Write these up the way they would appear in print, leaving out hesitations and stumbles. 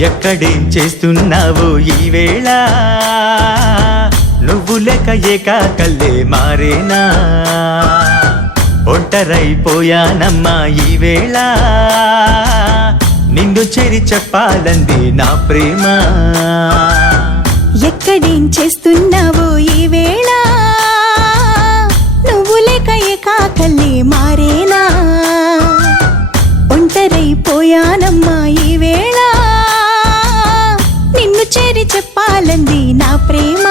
ఎక్కడేం చేస్తున్నావు ఈ వేళ నువ్వు లేక ఏకాకల్లే మారేనా ఒంటరైపోయానమ్మా ఈ వేళ నిన్ను చేరి చెప్పాలంది నా ప్రేమ ఎక్కడేం చేస్తున్నావు ఈ వేళ నువ్వు లేక ఏకాకల్లే మారేనా ఒంటరైపోయానమ్మా ఈ వేళ నిన్ను చేరి చెప్పాలంది నా ప్రేమ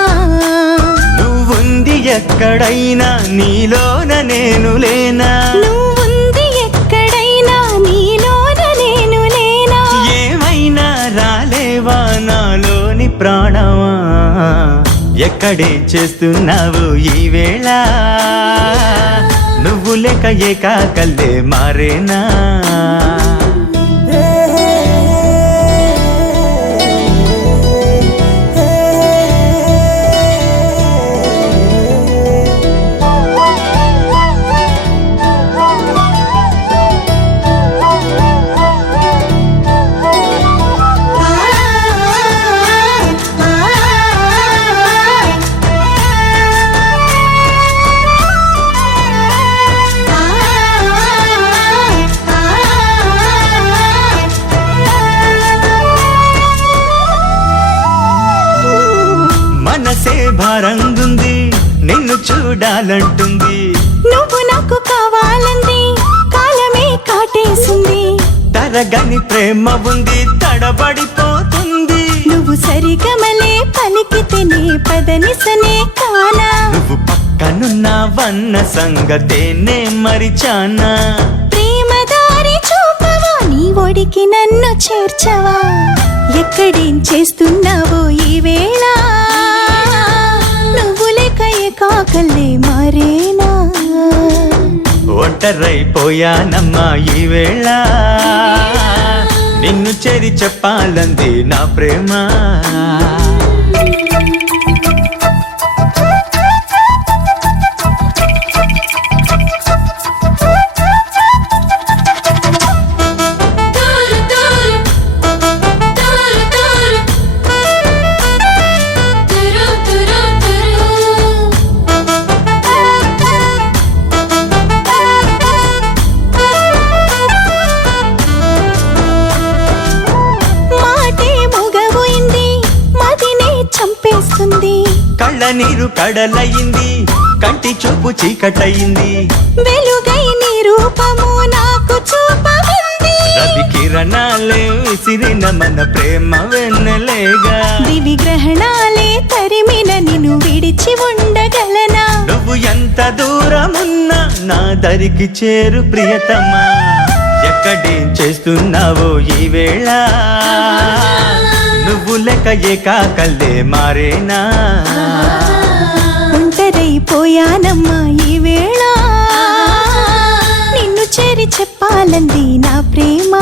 నువ్వుంది ఎక్కడైనా నీలోన నేను లేనా నువ్వుంది ఎక్కడైనా నీలోన నేను లేనా ఏమైనా రాలేవా నాలోని ప్రాణమా ఎక్కడేం చేస్తున్నావు ఈ వేళ నువ్వు లేక ఏకాకల్లే మారేనా మనసే భారంగుంది నిన్ను చూడాలంటుంది నువ్వు నాకు కావాలంది కాలమే కాటేసింది తరగని ప్రేమ ఉంది తడబడిపోతుంది నువ్వు సరిగమలే పలికితేనే పదనిసనే కానా నువ్వు పక్కనున్నావన్న సంగతేనే మరిచానా ప్రేమ దారి చూపవా నీ ఒడికి నన్ను చేర్చవా ఎక్కడేం చేస్తున్నావో ఈ వేళ నువ్వు లేక ఏకాకల్లే మారేనా ఒంటరైపోయానమ్మా ఈ వేళ నిన్ను చేరి చెప్పాలంది నా ప్రేమ కళ్ళ నీరు కడలయింది కంటి చూపు చీకటయింది వెలుగై నీ రూపము నాకు చూపవింది రవి కిరణాలే విసిరిన మన ప్రేమ వెన్నెలేగా దివి గ్రహణాలే తరిమిన నిన్ను విడిచి ఉండగలనా నువ్వు ఎంత దూరమున్నా నా దరికి చేరు ప్రియతమా ఎక్కడేం చేస్తున్నావో ఈ వేళ నువ్వు లేక ఏకాకల్లే మారేనా ఒంటరైపోయానమ్మా ఈ వేళ నిన్ను చేరి చెప్పాలంది నా ప్రేమ